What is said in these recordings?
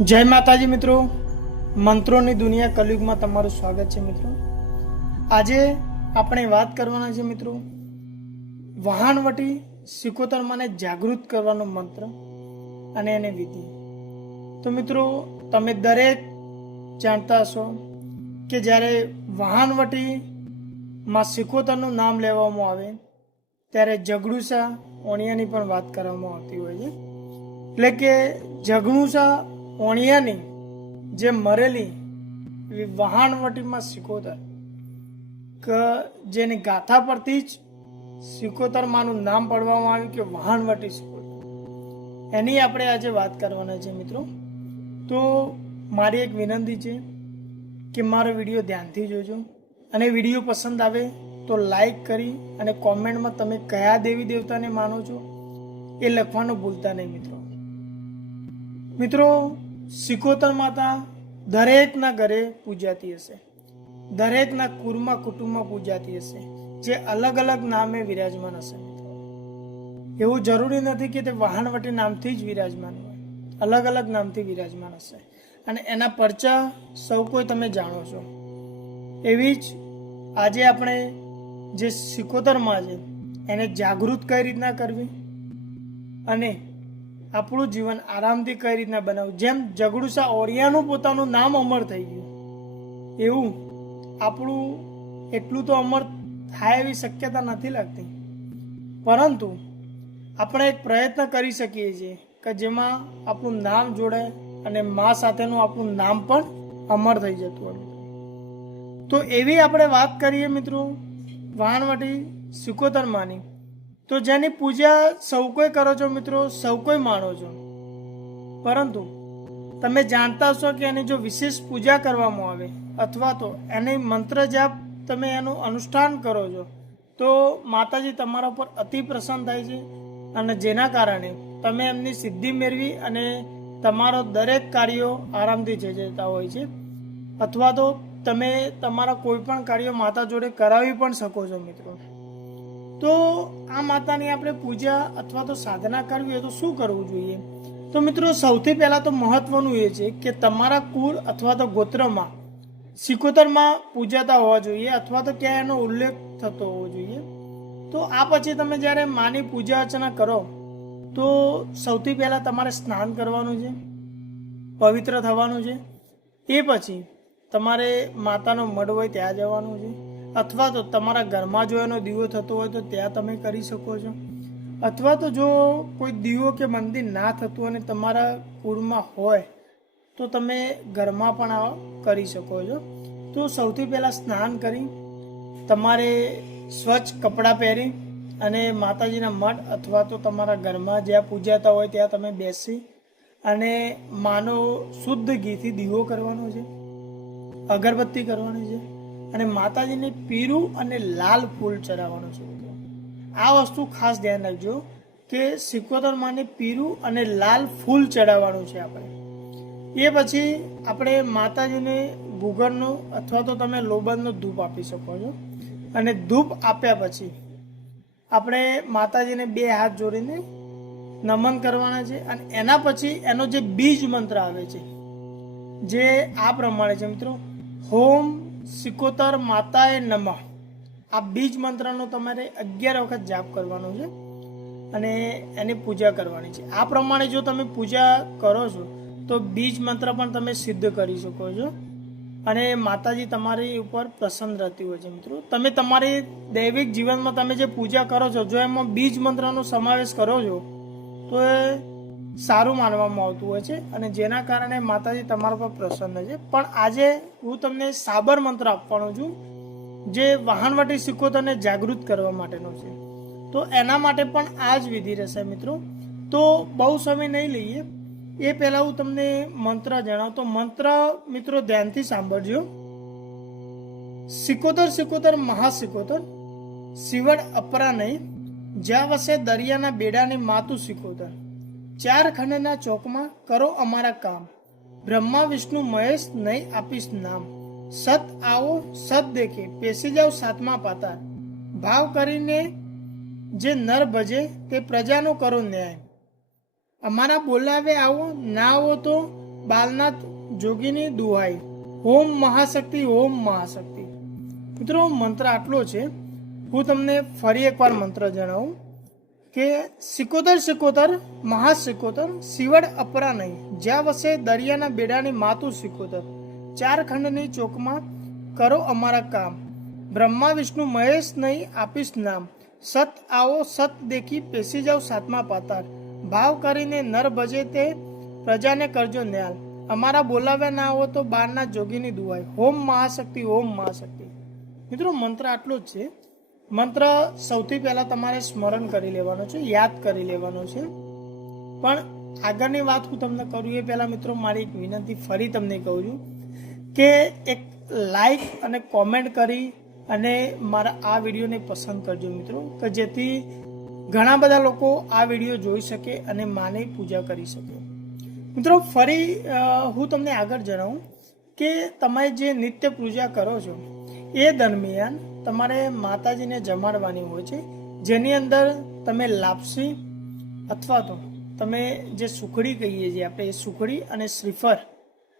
જય માતાજી મિત્રો, મંત્રોની દુનિયા કલયુગમાં તમારું સ્વાગત છે મિત્રો। આજે આપણે વાત કરવાના છે મિત્રો વહાણવટી સિકોતરમાને જાગૃત કરવાનો મંત્ર અને એની વિધિ। તો મિત્રો તમે દરેક જાણતા હશો કે જ્યારે વહાણવટીમાં સિકોતરનું નામ લેવામાં આવે ત્યારે જગડુસા ઓણિયાની પણ વાત કરવામાં આવતી હોય છે। એટલે કે જગણુસા ઓણિયાની જે મરેલી વહાણવટીમાં સિકોતર કે જેની ગાથા પરથી જ સિકોતરમાનું નામ પાડવામાં આવ્યું કે વહાણવટી સિકોતર, એની આપણે આજે વાત કરવાના છે મિત્રો। તો મારી એક વિનંતી છે કે મારો વિડીયો ધ્યાનથી જોજો અને વિડીયો પસંદ આવે તો લાઈક કરી અને કોમેન્ટમાં તમે કયા દેવી દેવતાને માનો છો એ લખવાનું ભૂલતા નહીં મિત્રો। સિકોતર માતા દરેકના ઘરે પૂજાતી હશે, દરેકના કુરમાં કુટુંબમાં પૂજાતી હશે, જે અલગ અલગ નામે વિરાજમાન હશે મિત્રો। એવું જરૂરી નથી કે તે વહાણવટી નામથી જ વિરાજમાન હોય, અલગ અલગ નામથી વિરાજમાન હશે અને એના પરચા સૌ કોઈ તમે જાણો છો। એવી જ આજે આપણે જે સિકોતરમાં છે એને જાગૃત કઈ રીતના કરવી અને આપણું જીવન આરામથી કઈ રીતના બનાવવું, જેમ જગડુસા ઓણિયાનું પોતાનું નામ અમર થઈ ગયું એવું આપણું એટલું તો અમર થાય એવી શક્યતા નથી લાગતી, પરંતુ આપણે એક પ્રયત્ન કરી શકીએ છીએ કે જેમાં આપણું નામ જોડાય અને મા સાથેનું આપણું નામ પણ અમર થઈ જતું હોય। તો એવી આપણે વાત કરીએ મિત્રો વહાણવટી સિકોતરમાની, તો જેની પૂજા સૌ કોઈ કરો છો મિત્રો, સૌ કોઈ માનો છો, પરંતુ તમે જાણતા હશો કે એની જો વિશેષ પૂજા કરવામાં આવે અથવા તો એની મંત્ર જાપ તમે એનું અનુષ્ઠાન કરો છો તો માતાજી તમારા પર અતિ પ્રસન્ન થાય છે અને જેના કારણે તમે એમની સિદ્ધિ મેળવી અને તમારો દરેક કાર્યો આરામથી થઈ જતા હોય છે, અથવા તો તમે તમારા કોઈ પણ કાર્યો માતા જોડે કરાવી પણ શકો છો મિત્રો। તો આ માતાની આપણે પૂજા અથવા તો સાધના કરવી હોય તો શું કરવું જોઈએ? તો મિત્રો સૌથી પહેલાં તો મહત્વનું એ છે કે તમારા કુળ અથવા તો ગોત્રમાં સિકોતરમાં પૂજાતા હોવા જોઈએ અથવા તો ક્યાં એનો ઉલ્લેખ થતો હોવો જોઈએ। તો આ પછી તમે જ્યારે માની પૂજા અર્ચના કરો તો સૌથી પહેલાં તમારે સ્નાન કરવાનું છે, પવિત્ર થવાનું છે। એ પછી તમારે માતાનો મઢ હોય ત્યાં જવાનું છે, અથવા તો તમારા ઘરમાં જો એનો દીવો થતો હોય તો ત્યાં તમે કરી શકો છો, અથવા તો જો કોઈ દીવો કે મંદિર ના થતું અને તમારા કુળમાં હોય તો તમે ઘરમાં પણ આ કરી શકો છો। તો સૌથી પહેલાં સ્નાન કરી તમારે સ્વચ્છ કપડાં પહેરી અને માતાજીના મઠ અથવા તો તમારા ઘરમાં જ્યાં પૂજાતા હોય ત્યાં તમે બેસી અને માનો શુદ્ધ ઘીથી દીવો કરવાનો છે, અગરબત્તી કરવાની છે અને માતાજીને પીળું અને લાલ ફૂલ ચડાવવાનું છે। આ વસ્તુ ખાસ ધ્યાન રાખજો કે સિકોતરમાને પીળું અને લાલ ફૂલ ચડાવવાનું છે આપણે। એ પછી આપણે માતાજીને ગુગળનો અથવા તો તમે લોબનનો ધૂપ આપી શકો છો અને ધૂપ આપ્યા પછી આપણે માતાજીને બે હાથ જોડીને નમન કરવાના છે અને એના પછી એનો જે બીજ મંત્ર આવે છે જે આ પ્રમાણે છે મિત્રો, હોમ સિકોતર માતાએ નમઃ। આ બીજ મંત્રનો તમારે 11 વખત જાપ કરવાનો છે અને એની પૂજા કરવાની છે। આ પ્રમાણે જો તમે પૂજા કરો છો તો બીજ મંત્ર પણ તમે સિદ્ધ કરી શકો છો અને માતાજી તમારી ઉપર પ્રસન્ન રહેતી હોય છે મિત્રો। તમે તમારી દૈવિક જીવનમાં તમે જે પૂજા કરો છો જો એમાં બીજ મંત્રનો સમાવેશ કરો છો તો એ સારું માનવામાં આવતું હોય છે અને જેના કારણે માતાજી તમારા પર પ્રસન્ન છે। પણ આજે હું તમને સાબર મંત્ર આપવાનો છું જે વહાણવટી સિકોતરને જાગૃત કરવા માટેનો છે, તો એના માટે પણ આ જ વિધિ રહેશે મિત્રો। તો બહુ સમય નહીં લઈએ, એ પહેલાં હું તમને મંત્ર જણાવું તો મંત્ર મિત્રો ધ્યાનથી સાંભળજો। સિકોતર સિકોતર મહાસિકોતર શિવડ અપરા નહીં, જ્યાં વસે દરિયાના બેડાની માતું સિકોતર, ચાર ખંડના ચોકમાં કરો અમારા કામ, બ્રહ્મા વિષ્ણુ મહેશ નહીં આપીશ નામ, સત આવો સત દેખે પેસી જાઓ સાતમા પાતાળ, ભાવ કરીને જે નર ભજે તે પ્રજાનો કરો ન્યાય, અમારા બોલાવે આવો, ના આવો તો બાલનાથ જોગીની દુહાઈ, ઓમ મહાશક્તિ, ઓમ મહાશક્તિ. મિત્રો મંત્ર આટલો છે. હું તમને ફરી એકવાર મંત્ર જણાવું કે સિકોતર સિકોતર મહાસિકોતર શિવડ અપરા નહીં, જ્યાં વસે દરિયાના બેડાની માતું સિકોતર, ચાર ખંડની ચોકમાં કરો અમારા કામ, બ્રહ્મા વિષ્ણુ મહેશ નહીં આપીશ નામ, સત આવો સત દેખી પેસી જાઓ સાતમા પાતાળ, ભાવ કરીને નર ભજે તે પ્રજાને કરજો ન્યાલ, અમારા બોલાવ્યા ના આવો તો બારના જોગીની દુહાઈ, ઓમ મહાશક્તિ, ઓમ મહાશક્તિ. મિત્રો મંત્ર આટલો જ છે. મંત્ર સૌથી પહેલા તમારે સ્મરણ કરી લેવાનો છે, યાદ કરી લેવાનો છે. પણ આગળની વાત હું તમને કરું એ પહેલા મિત્રો મારી એક વિનંતી ફરી તમને કહું છું કે એક લાઈક અને કોમેન્ટ કરી અને મારા આ વિડીયોને પસંદ કરજો મિત્રો, કે જેથી ઘણા બધા લોકો આ વિડીયો જોઈ શકે અને માની પૂજા કરી શકે. મિત્રો ફરી હું તમને આગળ જણાવું કે તમે જે નિત્ય પૂજા કરો છો એ દરમિયાન તમારે માતાજીને જમાડવાની હોય છે, જેની અંદર તમે લાપસી અથવા તો તમે જે સુખડી કહીએ છીએ આપણે એ સુખડી અને શ્રીફળ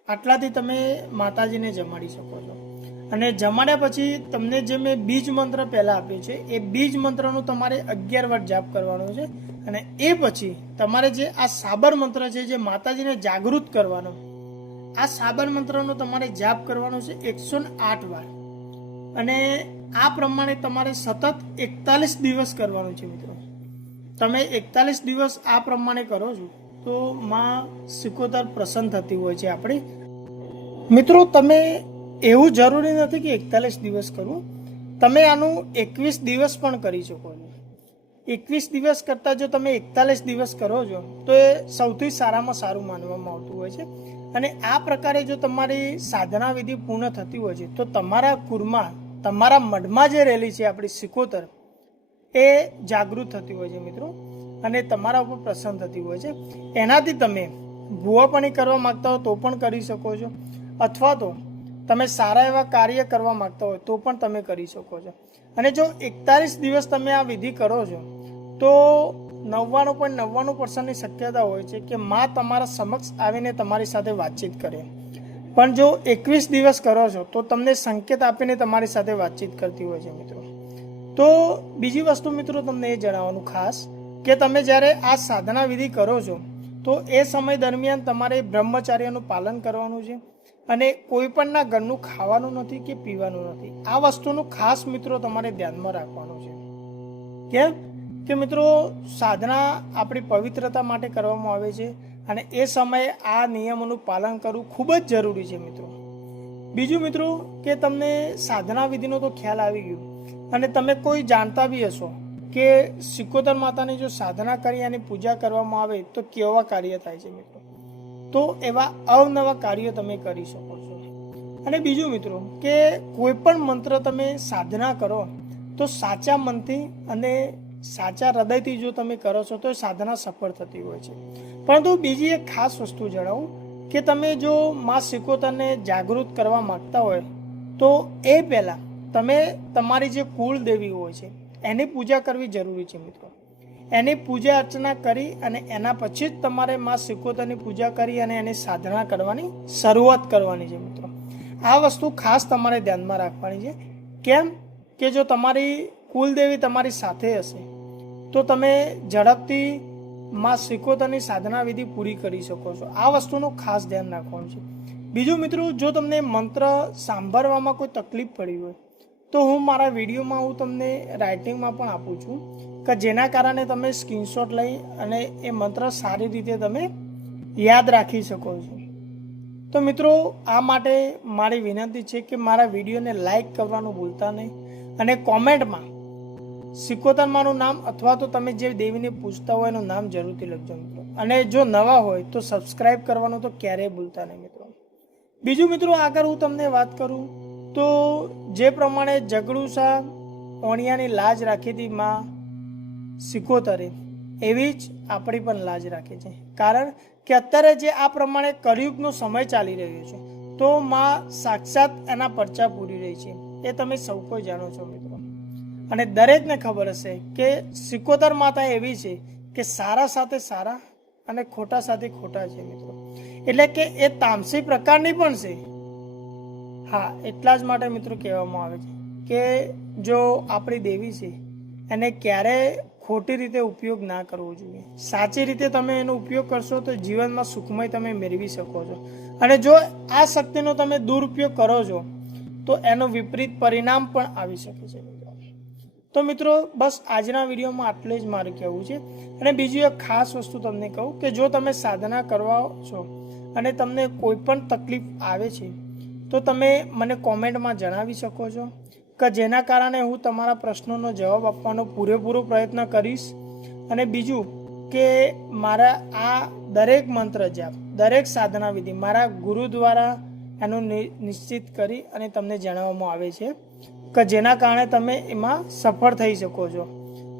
આટલાથી તમે માતાજીને જમાડી શકો છો. અને જમાડ્યા પછી તમને જે મેં બીજ મંત્ર પહેલાં આપ્યો છે એ બીજ મંત્રનું તમારે 11 વાર જાપ કરવાનો છે. અને એ પછી તમારે જે આ સાબર મંત્ર છે જે માતાજીને જાગૃત કરવાનો, આ સાબર મંત્રનો તમારે જાપ કરવાનો છે 108 વાર. અને આ પ્રમાણે તમારે સતત 41 દિવસ કરવાનું છે. મિત્રો તમે 41 દિવસ આ પ્રમાણે કરો છો તો માં સિકોતર પ્રસન્ન થતી હોય છે આપણી. મિત્રો તમે એવું જરૂરી નથી કે 41 દિવસ કરવું, તમે આનું 21 દિવસ પણ કરી શકો છો. 21 દિવસ કરતાં જો તમે 41 દિવસ કરો છો તો એ સૌથી સારામાં સારું માનવામાં આવતું હોય છે. અને આ પ્રકારે જો તમારી સાધના વિધિ પૂર્ણ થતી હોય છે તો તમારા કુળમાં, તમારા મઢમાં જે રહેલી છે આપણી સિકોતર એ જાગૃત થતી હોય છે મિત્રો, અને તમારા ઉપર પ્રસન્ન થતી હોય છે. એનાથી તમે ભૂવાપણી કરવા માગતા હો તો પણ કરી શકો છો, અથવા તો તમે સારા એવા કાર્ય કરવા માગતા હોય તો પણ તમે કરી શકો છો. અને જો 41 દિવસ તમે આ વિધિ કરો છો તો 99.99% શક્યતા હોય છે કે માં તમારા સમક્ષ આવીને તમારી સાથે વાતચીત કરે. પણ જો 21 દિવસ કરો છો તો તમને સંકેત આપીને તમારી સાથે વાતચીત કરતી હોય છે મિત્રો. તો બીજી વસ્તુ મિત્રો તમને એ જણાવવાનું ખાસ કે તમે જ્યારે આ સાધના વિધિ કરો છો તો એ સમય દરમિયાન તમારે બ્રહ્મચાર્યનું પાલન કરવાનું છે અને કોઈ પણના ઘરનું ખાવાનું નથી કે પીવાનું નથી. આ વસ્તુનું ખાસ મિત્રો તમારે ધ્યાનમાં રાખવાનું છે. કેમ કે મિત્રો સાધના આપણી પવિત્રતા માટે કરવામાં આવે છે અને એ સમયે આ નિયમોનું પાલન કરવું ખૂબ જ જરૂરી છે મિત્રો. બીજું મિત્રો કે તમને સાધના વિધિનો તો ખ્યાલ આવી ગયો અને તમે કોઈ જાણતા બી હશો કે સિકોતર માતાની જો સાધના કરી અને પૂજા કરવામાં આવે તો કેવા કાર્ય થાય છે મિત્રો. તો એવા અવનવા કાર્યો તમે કરી શકો છો. અને બીજું મિત્રો કે કોઈ પણ મંત્ર તમે સાધના કરો તો સાચા મનથી અને સાચા હૃદયથી જો તમે કરો છો તો સાધના સફળ થતી હોય છે. પરંતુ બીજી એક ખાસ વસ્તુ જણાવું કે તમે જો માં સિકોતરને જાગૃત કરવા માગતા હોય તો એ પહેલાં તમે તમારી જે કુળદેવી હોય છે એની પૂજા કરવી જરૂરી છે મિત્રો. એની પૂજા અર્ચના કરી અને એના પછી જ તમારે માં સિકોતરની પૂજા કરી અને એની સાધના કરવાની શરૂઆત કરવાની છે મિત્રો. આ વસ્તુ ખાસ તમારે ધ્યાનમાં રાખવાની છે. કેમ કે જો તમારી કુલદેવી તમારી સાથે હશે તો તમે ઝડપથી માં સિકોતરની સાધના વિધિ પૂરી કરી શકો છો. આ વસ્તુનું ખાસ ધ્યાન રાખવાનું છે. બીજું મિત્રો જો તમને મંત્ર સાંભળવામાં કોઈ તકલીફ પડી હોય તો હું મારા વિડીયોમાં હું તમને રાઇટિંગમાં પણ આપું છું કે જેના કારણે તમે સ્ક્રીનશોટ લઈ અને એ મંત્ર સારી રીતે તમે યાદ રાખી શકો છો. તો મિત્રો આ માટે મારી વિનંતી છે કે મારા વિડીયોને લાઈક કરવાનું ભૂલતા નહીં અને કોમેન્ટમાં સિકોતરમાનું નામ અથવા તો તમે જે દેવીને પૂછતા હોય એનું નામ જરૂરથી લખજો મિત્રો. અને જો નવા હોય તો સબસ્ક્રાઈબ કરવાનું તો ક્યારેય ભૂલતા નહીં મિત્રો. બીજું મિત્રો આગળ હું તમને વાત કરું તો જે પ્રમાણે જગડુસા ઓણિયાની લાજ રાખી હતી માં સિકોતરે એવી જ આપણી પણ લાજ રાખે છે. કારણ કે અત્યારે જે આ પ્રમાણે કળિયુગનો સમય ચાલી રહ્યો છે તો માં સાક્ષાત એના પરચા પૂરી રહી છે એ તમે સૌ કોઈ જાણો છો મિત્રો. અને દરેકને ખબર હશે કે સિકોતર માતા એવી છે કે સારા સાથે સારા અને ખોટા સાથે ખોટા છે મિત્રો. એટલે કે એ તામસી પ્રકારની પણ છે. હા, એટલા જ માટે મિત્રો કહેવામાં આવે છે કે જો આપણી દેવી છે એને ક્યારે ખોટી રીતે ઉપયોગ ના કરવો જોઈએ. સાચી રીતે તમે એનો ઉપયોગ કરશો તો જીવનમાં સુખમય તમે મેળવી શકો છો. અને જો આ શક્તિનો તમે દુરુપયોગ કરો છો તો એનો વિપરીત પરિણામ પણ આવી શકે છે મિત્રો. તો મિત્રો બસ આજના વિડીયોમાં આટલું જ મારું કહેવું છે. અને બીજું એક ખાસ વસ્તુ તમને કહું કે જો તમે સાધના કરવા છો અને તમને કોઈ પણ તકલીફ આવે છે તો તમે મને કોમેન્ટમાં જણાવી શકો છો કે જેના કારણે હું તમારા પ્રશ્નોનો જવાબ આપવાનો પૂરેપૂરો પ્રયત્ન કરીશ. અને બીજું કે મારા આ દરેક મંત્ર જાપ, દરેક સાધના વિધિ મારા ગુરુ દ્વારા એનું નિશ્ચિત કરી અને તમને જણાવવામાં આવે છે કે જેના કારણે તમે એમાં સફળ થઈ શકો છો.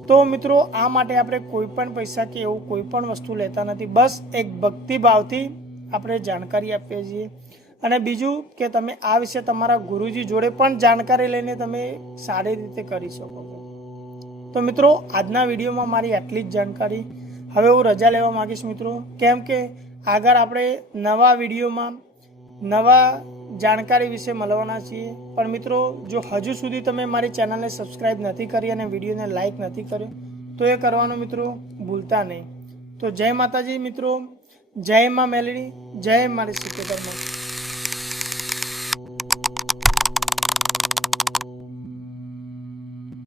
તો મિત્રો આ માટે આપણે કોઈ પણ પૈસા કે એવું કોઈ પણ વસ્તુ લેતા નથી. બસ એક ભક્તિભાવથી આપણે જાણકારી આપીએ છીએ. અને બીજું કે તમે આ વિશે તમારા ગુરુજી જોડે પણ જાણકારી લઈને તમે સારી રીતે કરી શકો છો. તો મિત્રો આજના વિડીયોમાં મારી આટલી જ જાણકારી. હવે હું રજા લેવા માગીશ મિત્રો, કેમ કે આગળ આપણે નવા વિડીયોમાં નવા જાણકારી વિશે મળવાના છીએ. પણ મિત્રો જો હજુ સુધી તમે મારી ચેનલને સબસ્ક્રાઈબ નથી કરી અને વિડીયોને લાઈક નથી કર્યો તો એ કરવાનું મિત્રો ભૂલતા નહીં. તો જય માતાજી મિત્રો, જય માં મેલડી, જય મારી સિકોતરમાં.